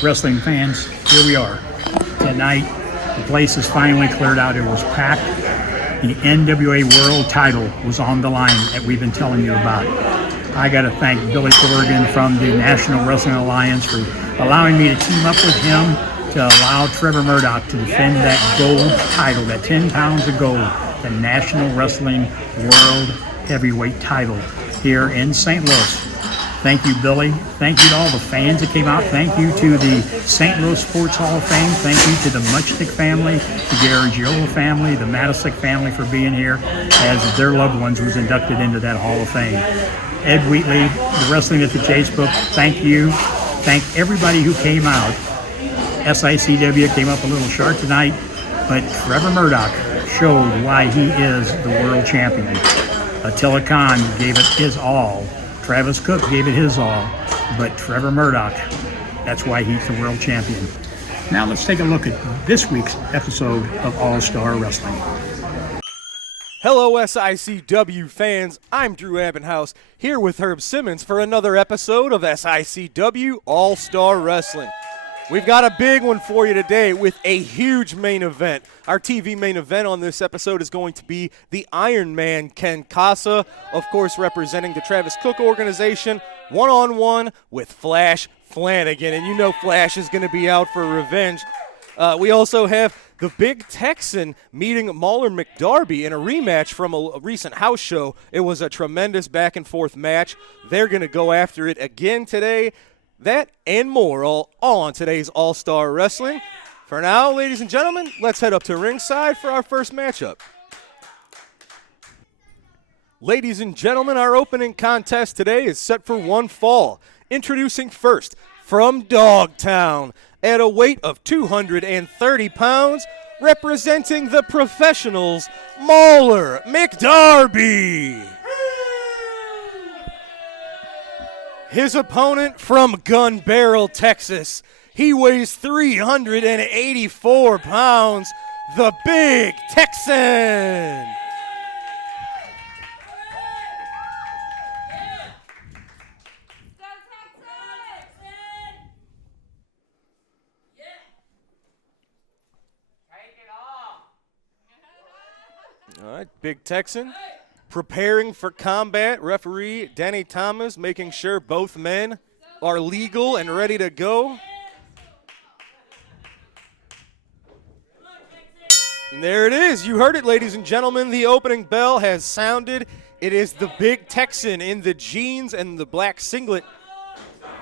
Wrestling fans, here we are. Tonight, the place is finally cleared out. It was packed. The NWA World title was on the line that we've been telling you about. I got to thank Billy Corrigan from the National Wrestling Alliance for allowing me to team up with him to allow Trevor Murdoch to defend that gold title, that 10 pounds of gold, the National Wrestling World Heavyweight title here in St. Louis. Thank you, Billy. Thank you to all the fans that came out. Thank you to the St. Louis Sports Hall of Fame. Thank you to the Muchnick family, the Garagiola family, the Matisic family for being here as their loved ones was inducted into that Hall of Fame. Ed Wheatley, the Wrestling at the Chase book, thank you. Thank everybody who came out. SICW came up a little short tonight, but Trevor Murdoch showed why he is the world champion. Attila Khan gave it his all. Travis Cook gave it his all, but Trevor Murdoch, that's why he's the world champion. Now let's take a look at this week's episode of All-Star Wrestling. Hello SICW fans, I'm Drew Abbenhouse, here with Herb Simmons for another episode of SICW All-Star Wrestling. We've got a big one for you today with a huge main event. Our TV main event on this episode is going to be the Iron Man Ken Casa, of course representing the Travis Cook organization, one-on-one with Flash Flanagan. And you know Flash is going to be out for revenge. We also have the Big Texan meeting Mauler McDarby in a rematch from a recent house show. It was a tremendous back-and-forth match. They're going to go after it again today. That and more all on today's All-Star Wrestling. For now, ladies and gentlemen, let's head up to ringside for our first matchup. Ladies and gentlemen, our opening contest today is set for one fall. Introducing first, from Dogtown, at a weight of 230 pounds, representing the professionals, Mauler McDarby. His opponent from Gun Barrel, Texas. He weighs 384 pounds, the Big Texan. All right, Big Texan. Preparing for combat, referee Danny Thomas making sure both men are legal and ready to go. And there it is. You heard it, ladies and gentlemen. The opening bell has sounded. It is the Big Texan in the jeans and the black singlet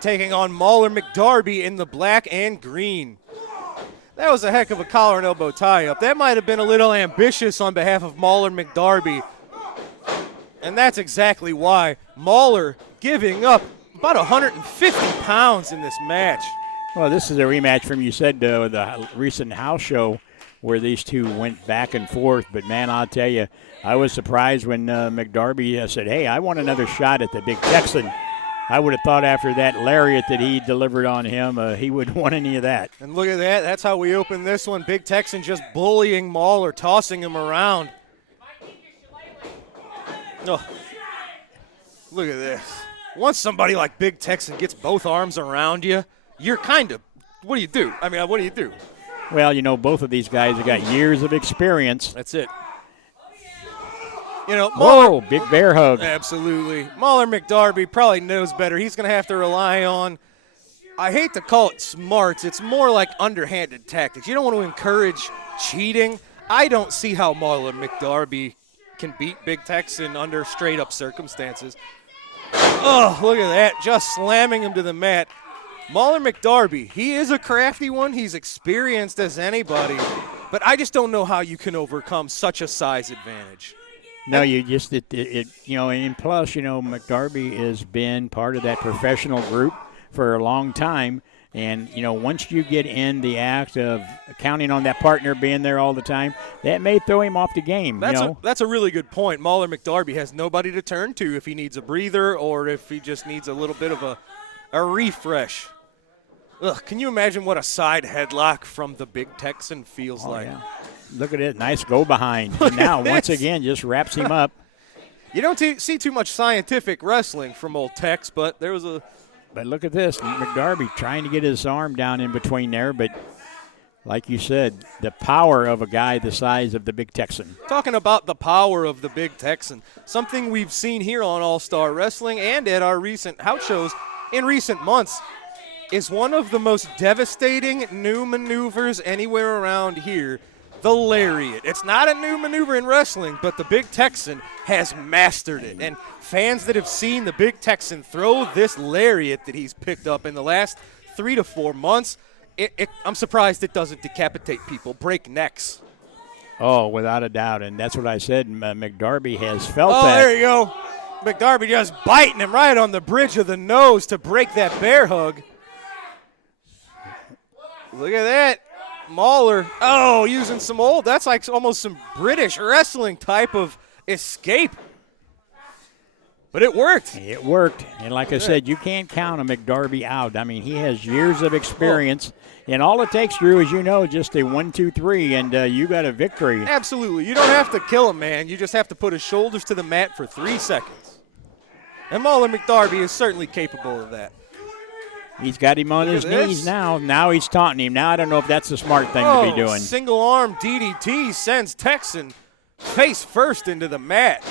taking on Mauler McDarby in the black and green. That was a heck of a collar and elbow tie-up. That might have been a little ambitious on behalf of Mauler McDarby. And that's exactly why Mauler giving up about 150 pounds in this match. Well, this is a rematch from, you said, the recent house show where these two went back and forth. But, man, I'll tell you, I was surprised when McDarby said, hey, I want another shot at the Big Texan. I would have thought after that lariat that he delivered on him, he wouldn't want any of that. And look at that. That's how we open this one. Big Texan just bullying Mauler, tossing him around. Oh, look at this. Once somebody like Big Texan gets both arms around you, you're kind of, what do you do? I mean, what do you do? Well, you know, both of these guys have got years of experience. That's it. You know, Mauler, whoa, big bear hug. Absolutely. Mauler McDarby probably knows better. He's going to have to rely on, I hate to call it smarts, it's more like underhanded tactics. You don't want to encourage cheating. I don't see how Mauler McDarby can beat Big Texan under straight-up circumstances. Oh, look at that, just slamming him to the mat. Mauler McDarby, he is a crafty one. He's experienced as anybody, but I just don't know how you can overcome such a size advantage. No, you just, you know, and plus, you know, McDarby has been part of that professional group for a long time. And, you know, once you get in the act of counting on that partner being there all the time, that may throw him off the game. That's a really good point. Mauler McDarby has nobody to turn to if he needs a breather or if he just needs a little bit of a refresh. Ugh, can you imagine what a side headlock from the Big Texan feels like? Yeah. Look at it. Nice go behind. And now, once again, just wraps him up. You don't see too much scientific wrestling from old Tex, but there was a But look at this. McDarby trying to get his arm down in between there, but like you said, the power of a guy the size of the Big Texan. Talking about the power of the Big Texan, something we've seen here on All-Star Wrestling and at our recent house shows in recent months is one of the most devastating new maneuvers anywhere around here, the lariat. It's not a new maneuver in wrestling, but the Big Texan has mastered it. And fans that have seen the Big Texan throw this lariat that he's picked up in the last 3 to 4 months, I'm surprised it doesn't decapitate people, break necks. Oh, without a doubt, and that's what I said. McDarby has felt Oh, that. there you go. McDarby just biting him right on the bridge of the nose to break that bear hug. Look at that. Mauler, using some that's like almost some British wrestling type of escape. But it worked. It worked. And like I said, you can't count a McDarby out. I mean, he has years of experience. And all it takes, Drew, is, just a 1, 2, 3, and you got a victory. Absolutely. You don't have to kill him, man. You just have to put his shoulders to the mat for 3 seconds. And Mauler McDarby is certainly capable of that. He's got him on his knees now. Now he's taunting him. Now I don't know if that's a smart thing to be doing. Single arm DDT sends Texan face first into the mat.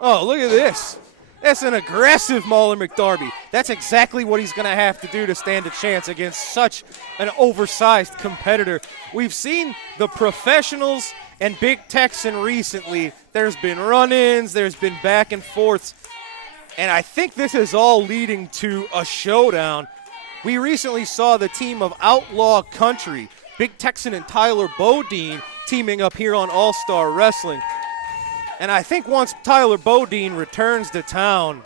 Oh, look at this. That's an aggressive Mauler McDarby. That's exactly what he's going to have to do to stand a chance against such an oversized competitor. We've seen the professionals and Big Texan recently. There's been run-ins, there's been back and forths, and I think this is all leading to a showdown. We recently saw the team of Outlaw Country, Big Texan and Tyler Bodine, teaming up here on All-Star Wrestling. And I think once Tyler Bodine returns to town,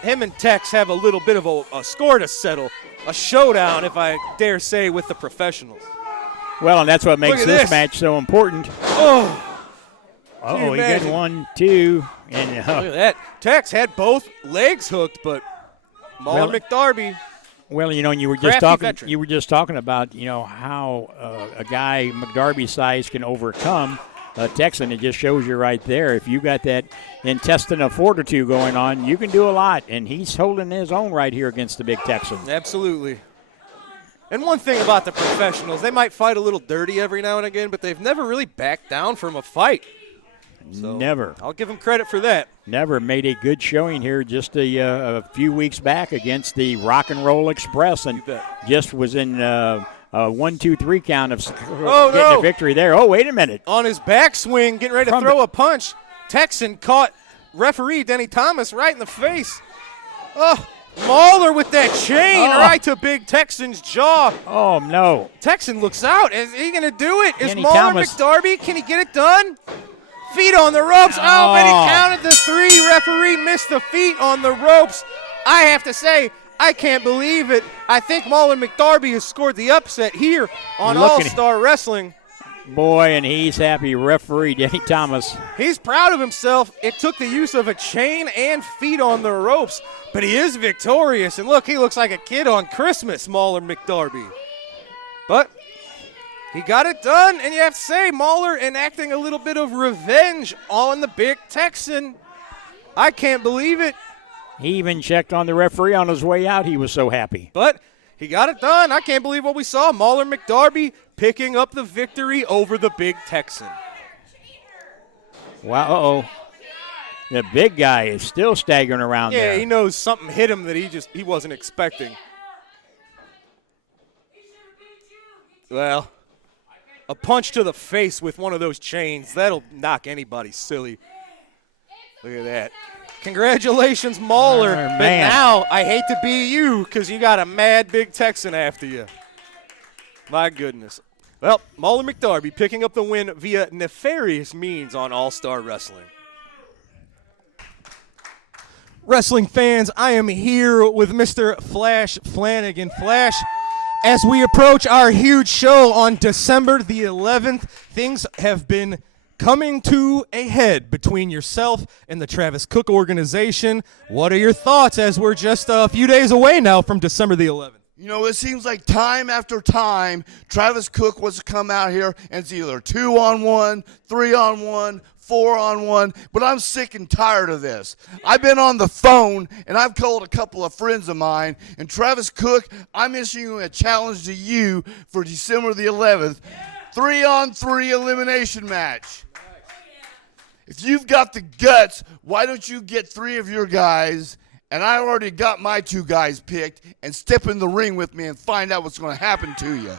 him and Tex have a little bit of a score to settle, a showdown, if I dare say, with the professionals. Well, and that's what makes this match so important. Oh, he got 1, 2, and look at that. Tex had both legs hooked, but Mauler McDarby. Well, you were just talking about how a guy McDarby size can overcome Texan. It just shows you right there. If you got that intestine of fortitude going on, you can do a lot, and he's holding his own right here against the Big Texan. Absolutely. And one thing about the professionals, they might fight a little dirty every now and again, but they've never really backed down from a fight. So never. I'll give them credit for that. Never made a good showing here just a few weeks back against the Rock and Roll Express, and just was in a 1, 2, 3 count of getting a victory there. Oh, wait a minute. On his backswing, getting ready to throw a punch, Texan caught referee Denny Thomas right in the face. Oh, Mauler with that chain right to Big Texan's jaw. Oh, no. Texan looks out. Is he going to do it? Is Denny Mauler Thomas. McDarby? Can he get it done? Feet on the ropes. Oh, but he counted the 3. Referee missed the feet on the ropes. I have to say, I can't believe it. I think Mauler McDarby has scored the upset here on All-Star Wrestling. Boy, and he's happy. Referee Denny Thomas. He's proud of himself. It took the use of a chain and feet on the ropes, but he is victorious. And look, he looks like a kid on Christmas, Mauler McDarby. But he got it done, and you have to say, Mauler enacting a little bit of revenge on the Big Texan. I can't believe it. He even checked on the referee on his way out. He was so happy. But he got it done. I can't believe what we saw. Mauler McDarby picking up the victory over the Big Texan. Wow, the big guy is still staggering around there. Yeah, he knows something hit him that he wasn't expecting. Well, a punch to the face with one of those chains, that'll knock anybody silly. Look at that. Congratulations, Mauler. But now I hate to be you because you got a mad Big Texan after you. My goodness. Well, Mauler McDarby picking up the win via nefarious means on All-Star Wrestling. Wrestling fans, I am here with Mr. Flash Flanagan. Flash, as we approach our huge show on December the 11th, things have been coming to a head between yourself and the Travis Cook organization. What are your thoughts as we're just a few days away now from December the 11th? You know, it seems like time after time, Travis Cook wants to come out here and it's either 2-on-1, 3-on-1, 4-on-1, but I'm sick and tired of this. I've been on the phone and I've called a couple of friends of mine, and Travis Cook, I'm issuing a challenge to you for December the 11th, 3-on-3 elimination match. If you've got the guts, why don't you get 3 of your guys, and I already got my 2 guys picked, and step in the ring with me and find out what's going to happen to you.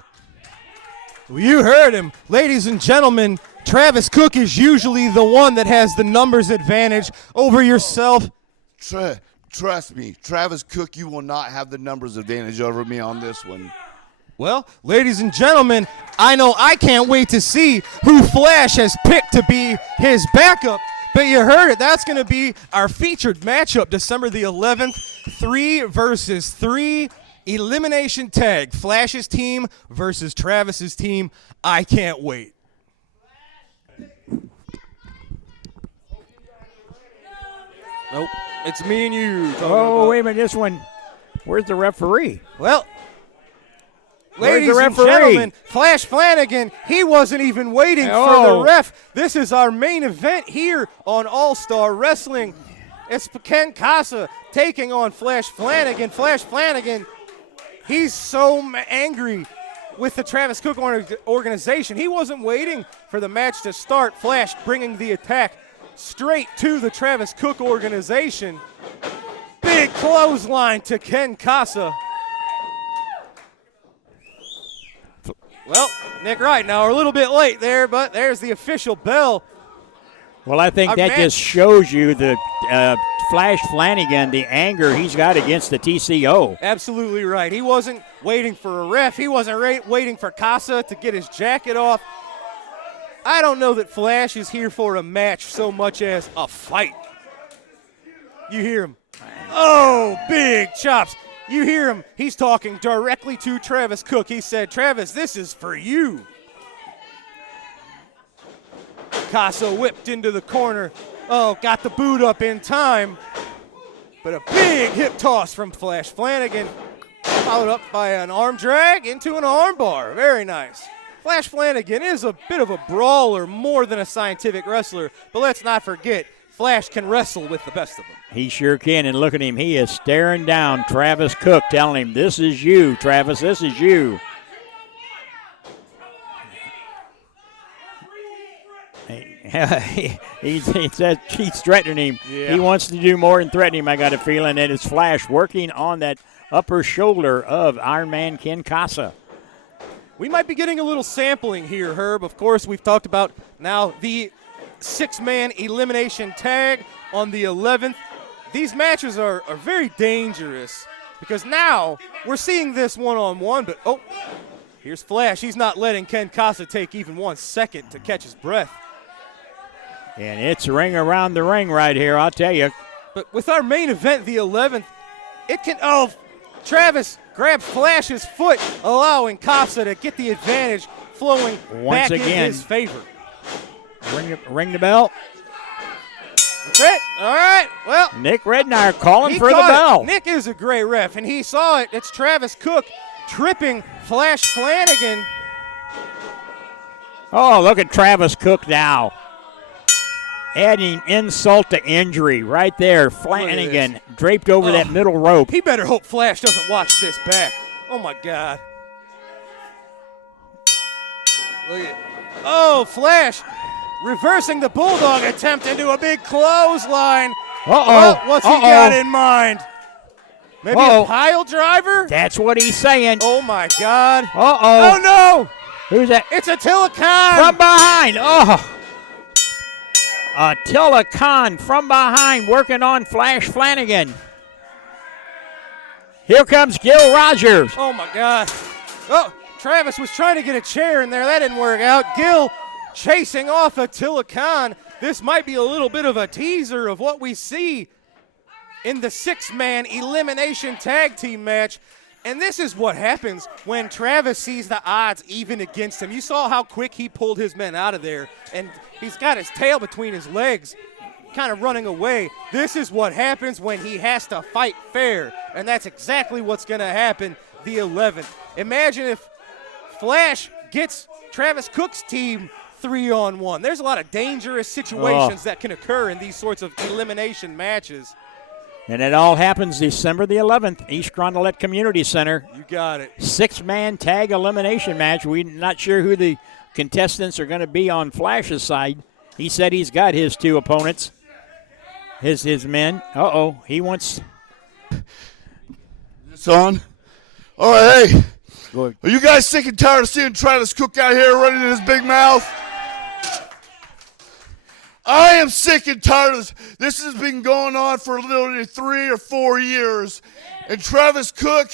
Well, you heard him. Ladies and gentlemen, Travis Cook is usually the one that has the numbers advantage over yourself. Trust me, Travis Cook, you will not have the numbers advantage over me on this one. Well, ladies and gentlemen, I know I can't wait to see who Flash has picked to be his backup. But you heard it. That's going to be our featured matchup, December the 11th, 3 versus 3 elimination tag. Flash's team versus Travis's team. I can't wait. Nope, it's me and you. Oh, wait a minute, this one. Where's the referee? Well, Where's ladies the and referee? gentlemen, Flash Flanagan, he wasn't even waiting for the ref. This is our main event here on All-Star Wrestling. It's Ken Casa taking on Flash Flanagan. Flash Flanagan, he's so angry with the Travis Cook organization. He wasn't waiting for the match to start. Flash bringing the attack straight to the Travis Cook organization. Big clothesline to Ken Casa. Well, Nick Wright, now we're a little bit late there, but there's the official bell. Well, I think that just shows you the Flash Flanagan, the anger he's got against the TCO. Absolutely right. He wasn't waiting for a ref. He wasn't waiting for Casa to get his jacket off. I don't know that Flash is here for a match so much as a fight. You hear him. Oh, big chops. You hear him. He's talking directly to Travis Cook. He said, Travis, this is for you. Casa whipped into the corner. Oh, got the boot up in time. But a big hip toss from Flash Flanagan, followed up by an arm drag into an arm bar. Very nice. Flash Flanagan is a bit of a brawler, more than a scientific wrestler. But let's not forget, Flash can wrestle with the best of them. He sure can, and look at him. He is staring down Travis Cook, telling him, this is you, Travis, this is you. He's threatening him. Yeah. He wants to do more than threaten him, I got a feeling. And it's Flash working on that upper shoulder of Iron Man Ken Casa. We might be getting a little sampling here, Herb. Of course, we've talked about now the 6-man elimination tag on the 11th. These matches are very dangerous because now we're seeing this one-on-one, but oh, here's Flash. He's not letting Ken Casa take even 1 second to catch his breath. And it's a ring around the ring right here, I'll tell you. But with our main event, the 11th, it can, oh, Travis grabs Flash's foot, allowing Casa to get the advantage, flowing Once back again, in his favor. Ring the bell. That's it. All right. Well, Nick Redknapp calling he for the caught bell. it. Nick is a great ref, and he saw it. It's Travis Cook tripping Flash Flanagan. Oh, look at Travis Cook now. Adding insult to injury right there. Flanagan draped over that middle rope. He better hope Flash doesn't watch this back. Oh, my God. Look at, oh, Flash reversing the Bulldog attempt into a big clothesline. Uh-oh. What's he got in mind? Maybe a pile driver? That's what he's saying. Oh, my God. Uh-oh. Oh, no. Who's that? It's Attila Khan. From behind. Oh. Attila Khan from behind working on Flash Flanagan. Here comes Gil Rogers. Oh, my God. Oh, Travis was trying to get a chair in there. That didn't work out. Gil chasing off Attila Khan. This might be a little bit of a teaser of what we see in the 6-man elimination tag team match. And this is what happens when Travis sees the odds even against him. You saw how quick he pulled his men out of there, and he's got his tail between his legs. kind of running away. This is what happens when he has to fight fair, and that's exactly what's going to happen the 11th. Imagine if Flash gets Travis Cook's team 3-on-1. There's a lot of dangerous situations that can occur in these sorts of elimination matches. And it all happens December the 11th, East Rondelet Community Center. You got it. 6-man tag elimination match. We're not sure who the contestants are going to be on Flash's side. He said he's got his 2 opponents, his men. He wants. It's on. All right, hey. Go ahead. Are you guys sick and tired of seeing Travis Cook out here running in his big mouth? I am sick and tired of this. This has been going on for literally 3 or 4 years. And Travis Cook,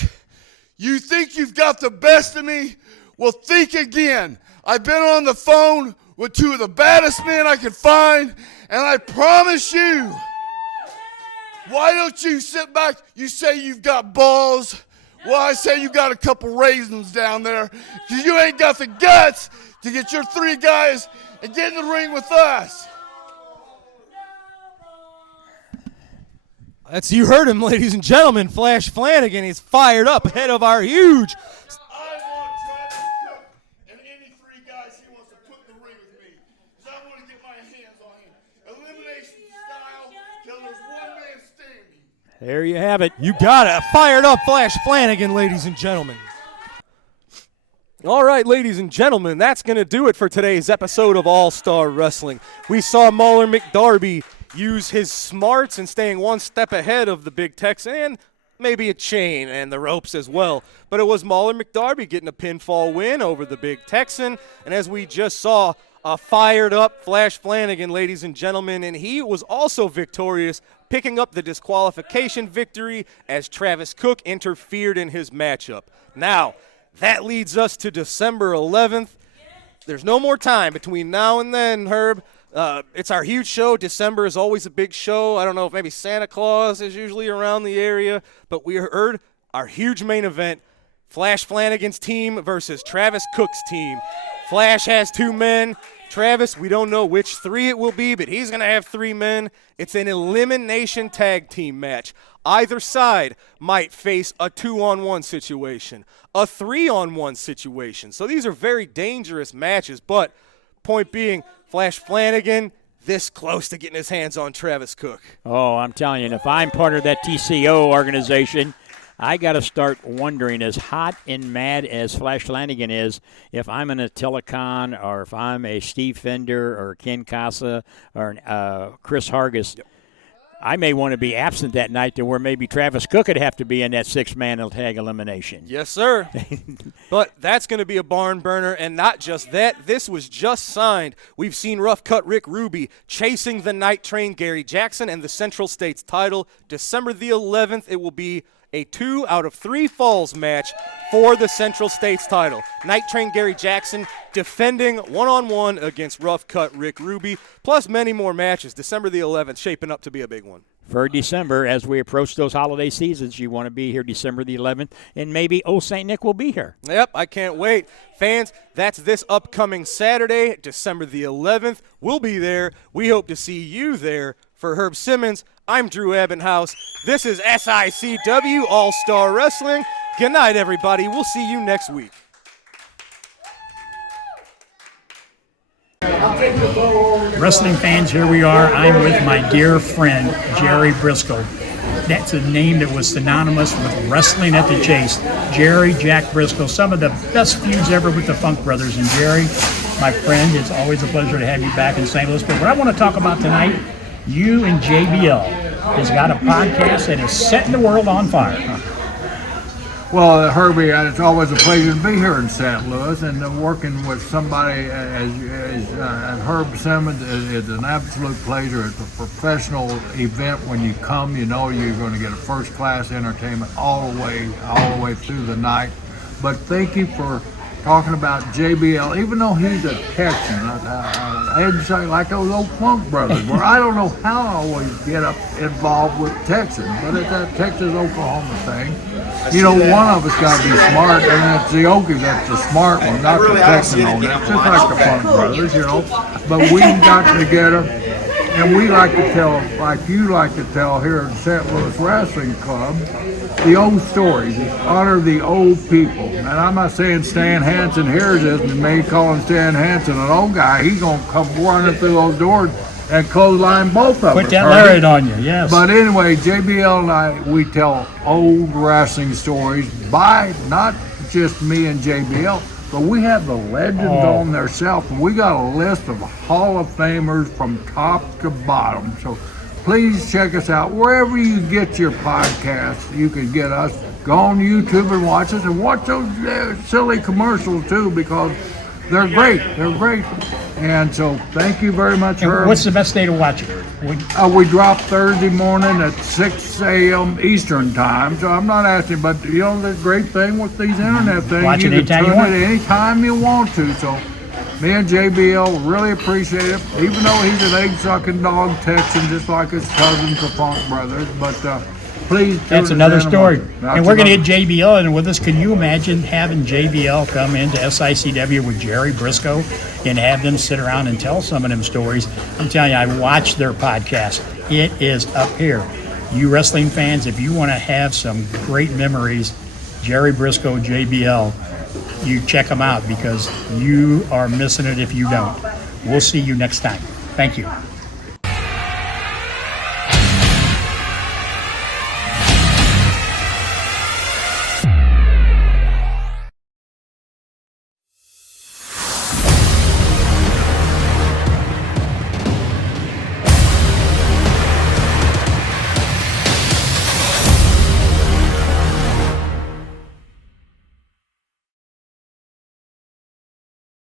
you think you've got the best of me? Well, think again. I've been on the phone with 2 of the baddest men I could find, and I promise you, why don't you sit back? You say you've got balls. Well, I say you got a couple raisins down there because you ain't got the guts to get your 3 guys and get in the ring with us. You heard him, ladies and gentlemen. Flash Flanagan is fired up ahead of our huge. I want Travis Cook and any 3 guys he wants to put in the ring with me because I want to get my hands on him. Elimination style till there's 1 man standing. There you have it. You got it. Fired up Flash Flanagan, ladies and gentlemen. All right, ladies and gentlemen, that's going to do it for today's episode of All-Star Wrestling. We saw Mauler McDarby use his smarts and staying 1 step ahead of the Big Texan and maybe a chain and the ropes as well. But it was Mauler McDarby getting a pinfall win over the Big Texan. And as we just saw, a fired-up Flash Flanagan, ladies and gentlemen, and he was also victorious, picking up the disqualification victory as Travis Cook interfered in his matchup. Now, that leads us to December 11th. There's no more time between now and then, Herb. It's our huge show. December is always a big show. I don't know if maybe Santa Claus is usually around the area, but we heard our huge main event, Flash Flanagan's team versus Travis Cook's team. Flash has 2 men. Travis, we don't know which 3 it will be, but he's going to have 3 men. It's an elimination tag team match. Either side might face a 2-on-1 situation, a 3-on-1 situation. So these are very dangerous matches, but point being, Flash Flanagan this close to getting his hands on Travis Cook. Oh, I'm telling you, if I'm part of that TCO organization, I got to start wondering, as hot and mad as Flash Flanagan is, if I'm an Attila Khan or if I'm a Steve Fender or Ken Casa or Chris Hargis, I may want to be absent that night to where maybe Travis Cook would have to be in that 6-man tag elimination. Yes, sir. But that's going to be a barn burner, and not just that. This was just signed. We've seen Rough Cut Rick Ruby chasing the Night Train Gary Jackson and the Central States title. December the 11th, it will be a 2 out of 3 falls match for the Central States title. Night Train Gary Jackson defending 1-on-1 against Rough Cut Rick Ruby, plus many more matches. December the 11th shaping up to be a big one. For December, as we approach those holiday seasons, you want to be here December the 11th, and maybe St. Nick will be here. Yep, I can't wait. Fans, that's this upcoming Saturday, December the 11th. We'll be there. We hope to see you there. For Herb Simmons, I'm Drew Abbenhouse. This is SICW All-Star Wrestling. Good night, everybody. We'll see you next week. Wrestling fans, here we are. I'm with my dear friend, Jerry Briscoe. That's a name that was synonymous with wrestling at the Chase. Jerry Jack Briscoe, some of the best feuds ever with the Funk Brothers. And Jerry, my friend, it's always a pleasure to have you back in St. Louis. But what I want to talk about tonight, you and JBL has got a podcast that is setting the world on fire. Well, Herbie, it's always a pleasure to be here in St. Louis, and working with somebody as Herb Simmons is an absolute pleasure. It's a professional event. When you come, you know you're going to get a first-class entertainment all the way through the night. But thank you for talking about JBL, even though he's a Texan. I had to say, like those old Funk Brothers, where I don't know how I always get up involved with Texans, but it's that Texas-Oklahoma thing. You know, one of us got to be smart, and it's the Okie that's the smart one, not the Texan on it. Just like the Funk Brothers, you know. But we got together, And we like to tell, like you like to tell here at St. Louis Wrestling Club, the old stories. Honor the old people. And I'm not saying Stan Hansen hears this and may call him Stan Hansen an old guy. He's going to come running through those doors and clothesline both of us. Put that lariat on you, yes. But anyway, JBL and I, we tell old wrestling stories by not just me and JBL, but we have the legends on their self, and we got a list of Hall of Famers from top to bottom. So please check us out wherever you get your podcasts. You can get us. Go on YouTube and watch us, and watch those silly commercials too, because they're great. They're great. And so thank you very much, Herb. What's the best day to watch it? We drop Thursday morning at 6 a.m. Eastern time. So I'm not asking, but you know the great thing with these internet things, Watch it you can anytime you tune want. it anytime you want to. So me and JBL really appreciate it, even though he's an egg-sucking dog Texan, just like his cousins, the Funk Brothers. But please, That's tune another us in story. That's And we're going to another- get JBL in with us. Can you imagine having JBL come into SICW with Jerry Briscoe and have them sit around and tell some of them stories? I'm telling you, I watched their podcast. It is up here. You wrestling fans, if you want to have some great memories, Jerry Briscoe, JBL, you check them out because you are missing it if you don't. We'll see you next time. Thank you.